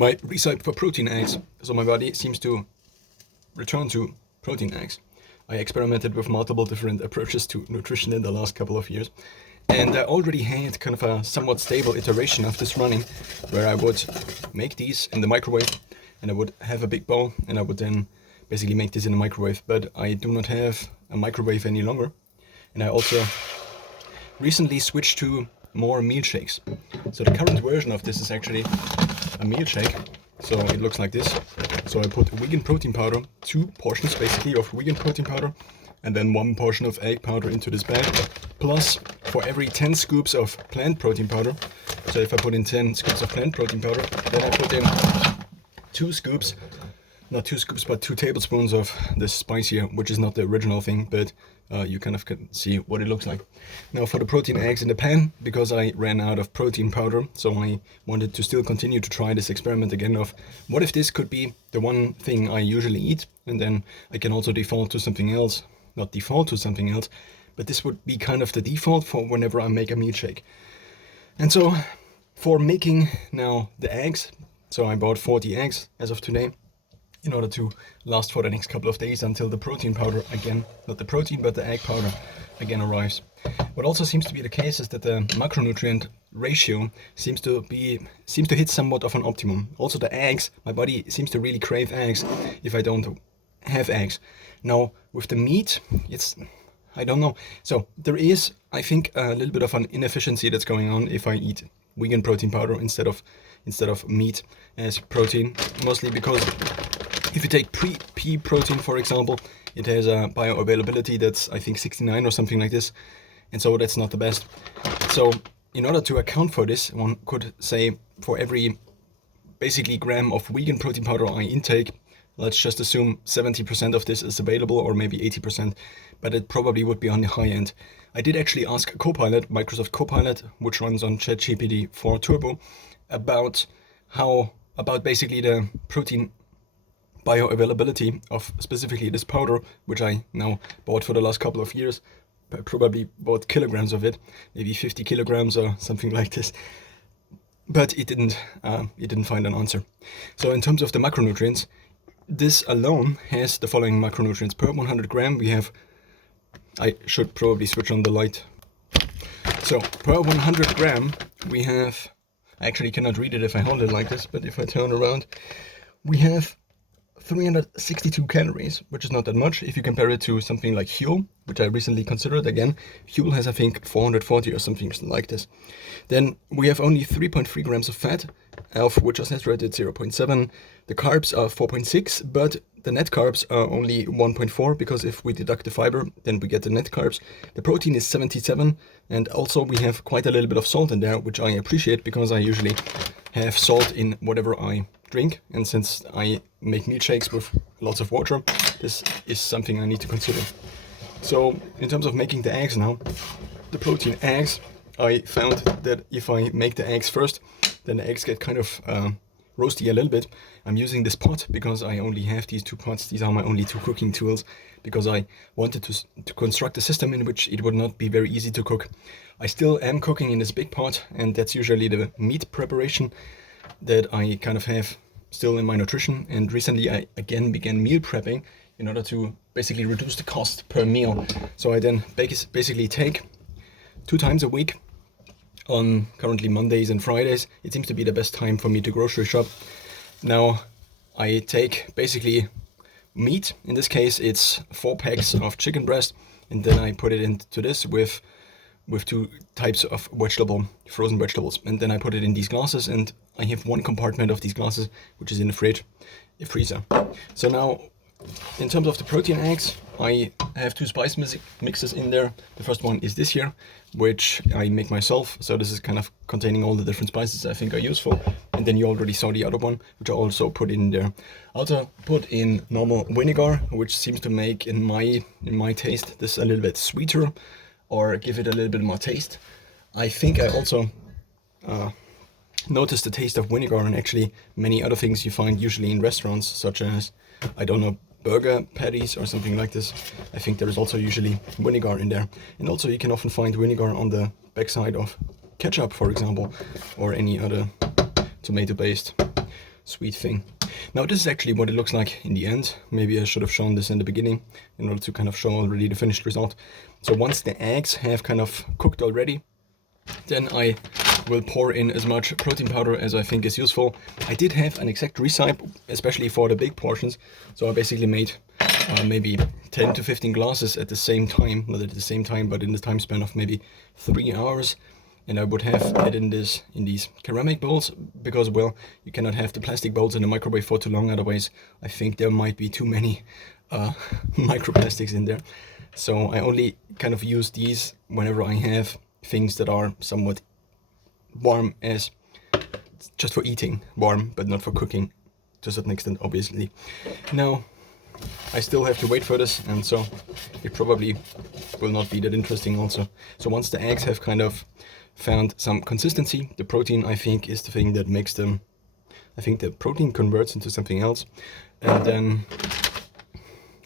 My recipe for protein eggs. So my body seems to return to protein eggs. I experimented with multiple different approaches to nutrition in the last couple of years. And I already had kind of a somewhat stable iteration of this running where I would make these in the microwave and I would have a big bowl and I would then basically make this in the microwave. But I do not have a microwave any longer. And I also recently switched to more meal shakes. So the current version of this is actually a meal shake. So it looks like this. So I put vegan protein powder, 2 portions basically of vegan protein powder, and then 1 portion of egg powder into this bag. Plus, for every 10 scoops of plant protein powder, so if I put in 10 scoops of plant protein powder, then I put in 2 scoops, not 2 scoops, but 2 tablespoons of this spice here, which is not the original thing, but you kind of can see what it looks like. Now for the protein eggs in the pan, because I ran out of protein powder, so I wanted to still continue to try this experiment again of what if this could be the one thing I usually eat, and then I can also default to something else, not default to something else, but this would be kind of the default for whenever I make a meal shake. And so for making now the eggs, so I bought 40 eggs as of today, in order to last for the next couple of days until the protein powder again, not the protein, but the egg powder again arrives. What also seems to be the case is that the macronutrient ratio seems to hit somewhat of an optimum. Also the eggs, my body seems to really crave eggs if I don't have eggs. Now with the meat, I don't know. So there is, I think, a little bit of an inefficiency that's going on if I eat vegan protein powder instead of meat as protein, mostly because if you take pea protein, for example, it has a bioavailability that's, I think, 69 or something like this. And so that's not the best. So in order to account for this, one could say for every basically gram of vegan protein powder I intake, let's just assume 70% of this is available, or maybe 80%, but it probably would be on the high end. I did actually ask Copilot, Microsoft Copilot, which runs on ChatGPT 4 Turbo, about basically the protein bioavailability of specifically this powder, which I now bought for the last couple of years. I probably bought kilograms of it, maybe 50 kilograms or something like this. But it didn't find an answer. So in terms of the macronutrients, this alone has the following macronutrients. Per 100 gram we have, I should probably switch on the light. So per 100 gram we have, I actually cannot read it if I hold it like this, but if I turn around, we have 362 calories, which is not that much if you compare it to something like Huel, which I recently considered again. Huel has, I think, 440 or something like this. Then we have only 3.3 grams of fat, of which are saturated 0.7. The carbs are 4.6, but the net carbs are only 1.4, because if we deduct the fiber, then we get the net carbs. The protein is 77, and also we have quite a little bit of salt in there, which I appreciate because I usually have salt in whatever I drink, and since I make meal shakes with lots of water, this is something I need to consider. So in terms of making the eggs now, the protein eggs, I found that if I make the eggs first, then the eggs get kind of roasty a little bit. I'm using this pot because I only have these 2 pots. These are my only 2 cooking tools, because I wanted to construct a system in which it would not be very easy to cook. I still am cooking in this big pot, and that's usually the meat preparation that I kind of have still in my nutrition. And recently I again began meal prepping in order to basically reduce the cost per meal. So I then basically take 2 times a week, on currently Mondays and Fridays. It seems to be the best time for me to grocery shop. Now I take basically meat. In this case it's 4 packs of chicken breast, and then I put it into this with 2 types of frozen vegetables, and then I put it in these glasses, and I have 1 compartment of these glasses which is in the freezer. So now in terms of the protein eggs, I have 2 spice mixes in there. The first one is this here, which I make myself. So this is kind of containing all the different spices I think are useful. And then you already saw the other one, which I also put in there. I also put in normal vinegar, which seems to make, in my taste, this a little bit sweeter, or give it a little bit more taste. I think I also noticed the taste of vinegar in actually many other things you find usually in restaurants, such as, I don't know, burger patties or something like this. I think there is also usually vinegar in there. And also you can often find vinegar on the backside of ketchup, for example, or any other tomato-based sweet thing. Now this is actually what it looks like in the end. Maybe I should have shown this in the beginning in order to kind of show already the finished result. So once the eggs have kind of cooked already, then I will pour in as much protein powder as I think is useful. I did have an exact recipe, especially for the big portions. So I basically made maybe 10 to 15 glasses at the same time, not at the same time, but in the time span of maybe 3 hours. And I would have it in these ceramic bowls, because, well, you cannot have the plastic bowls in the microwave for too long. Otherwise, I think there might be too many microplastics in there. So I only kind of use these whenever I have things that are somewhat warm, as just for eating, warm, but not for cooking to a certain extent, obviously. Now, I still have to wait for this, and so it probably will not be that interesting also. So once the eggs have kind of found some consistency, the protein, I think, is the thing that makes them, I think the protein converts into something else. And then,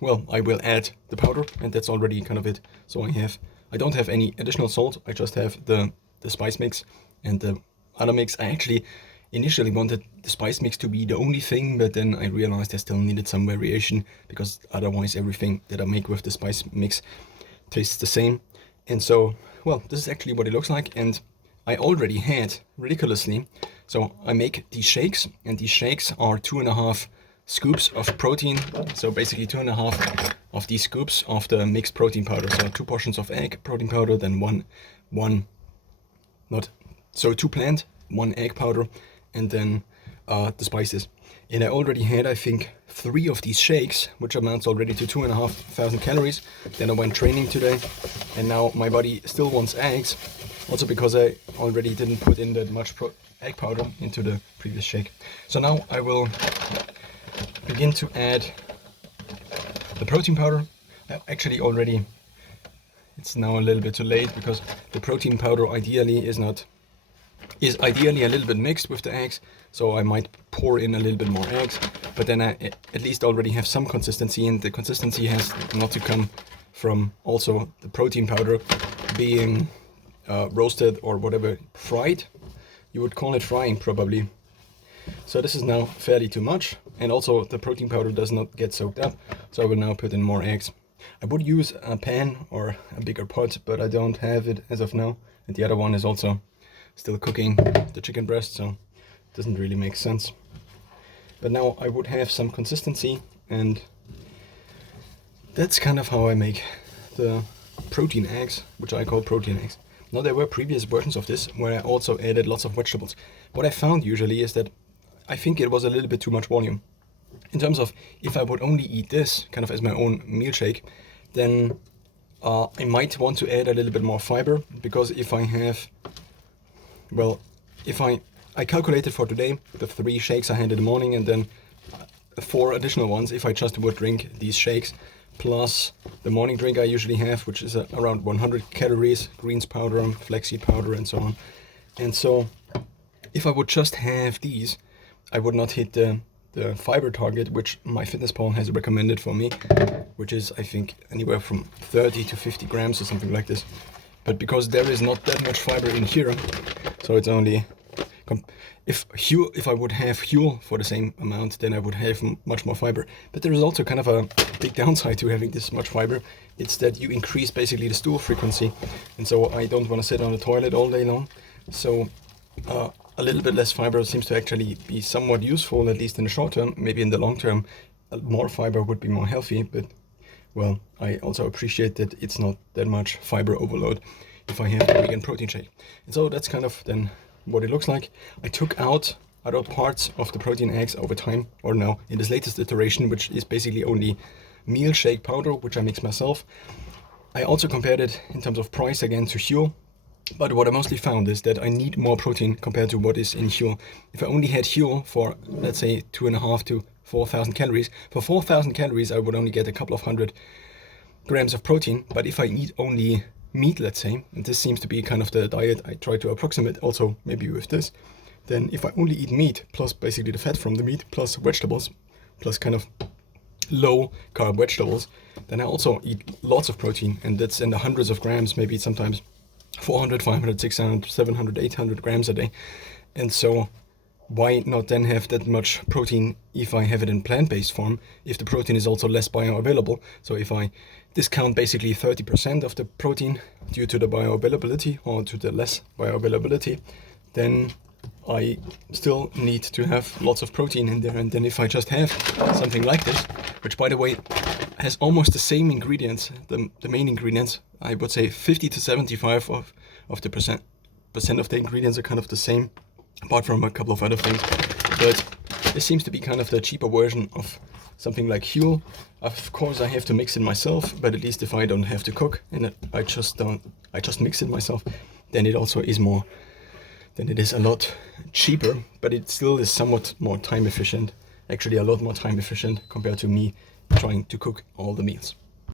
well, I will add the powder, and that's already kind of it. So I don't have any additional salt, I just have the spice mix and the other mix. I actually initially wanted the spice mix to be the only thing, but then I realized I still needed some variation, because otherwise everything that I make with the spice mix tastes the same. And so, well, this is actually what it looks like, and I already had, ridiculously, so I make these shakes, and these shakes are 2.5 scoops of protein. So basically 2.5 of these scoops of the mixed protein powder. So 2 portions of egg protein powder, then two plant, 1 egg powder, and then the spices. And I already had, I think, 3 of these shakes, which amounts already to 2,500 calories. Then I went training today, and now my body still wants eggs, also because I already didn't put in that much egg powder into the previous shake. So now I will begin to add the protein powder. Actually already, it's now a little bit too late, because the protein powder ideally is ideally a little bit mixed with the eggs, so I might pour in a little bit more eggs, but then I at least already have some consistency, and the consistency has not to come from also the protein powder being roasted or whatever, fried. You would call it frying probably. So this is now fairly too much, and also the protein powder does not get soaked up, so I will now put in more eggs. I would use a pan or a bigger pot, but I don't have it as of now, and the other one is also still cooking the chicken breast, so it doesn't really make sense. But now I would have some consistency, and that's kind of how I make the protein eggs, which I call protein eggs. Now, there were previous versions of this where I also added lots of vegetables. What I found usually is that I think it was a little bit too much volume. In terms of, if I would only eat this kind of as my own meal shake, then I might want to add a little bit more fiber, because if I have, well, if I calculated for today the 3 shakes I had in the morning, and then 4 additional ones if I just would drink these shakes, plus the morning drink I usually have, which is around 100 calories, greens powder, flaxseed powder, and so on. And so if I would just have these, I would not hit the fiber target, which MyFitnessPal has recommended for me, which is, I think, anywhere from 30 to 50 grams or something like this. But because there is not that much fiber in here, so it's only, if I would have Huel for the same amount, then I would have much more fiber. But there is also kind of a big downside to having this much fiber. It's that you increase basically the stool frequency, and so I don't want to sit on the toilet all day long. So a little bit less fiber seems to actually be somewhat useful, at least in the short term. Maybe in the long term, more fiber would be more healthy, but, well, I also appreciate that it's not that much fiber overload if I have the vegan protein shake. And so that's kind of then what it looks like. I took out other parts of the protein eggs over time, or now in this latest iteration, which is basically only meal shake powder, which I mix myself. I also compared it in terms of price again to Huel. But what I mostly found is that I need more protein compared to what is in Huel. If I only had Huel for, let's say, 2.5 to 4,000 calories, for 4,000 calories I would only get a couple of 100 grams of protein. But if I eat only meat, let's say, and this seems to be kind of the diet I try to approximate also maybe with this, then if I only eat meat, plus basically the fat from the meat, plus vegetables, plus kind of low carb vegetables, then I also eat lots of protein, and that's in the hundreds of grams, maybe sometimes 400, 500, 600, 700, 800 grams a day. And so why not then have that much protein if I have it in plant-based form, if the protein is also less bioavailable? So if I discount basically 30% of the protein due to the bioavailability or to the less bioavailability, then I still need to have lots of protein in there. And then if I just have something like this, which by the way has almost the same ingredients, the main ingredients, I would say 50 to 75 of the percent of the ingredients are kind of the same, apart from a couple of other things. But this seems to be kind of the cheaper version of something like Huel. Of course I have to mix it myself, but at least if I don't have to cook and I just mix it myself, then it also is more, then it is a lot cheaper, but it still is somewhat more time efficient, actually a lot more time efficient compared to me trying to cook all the meals.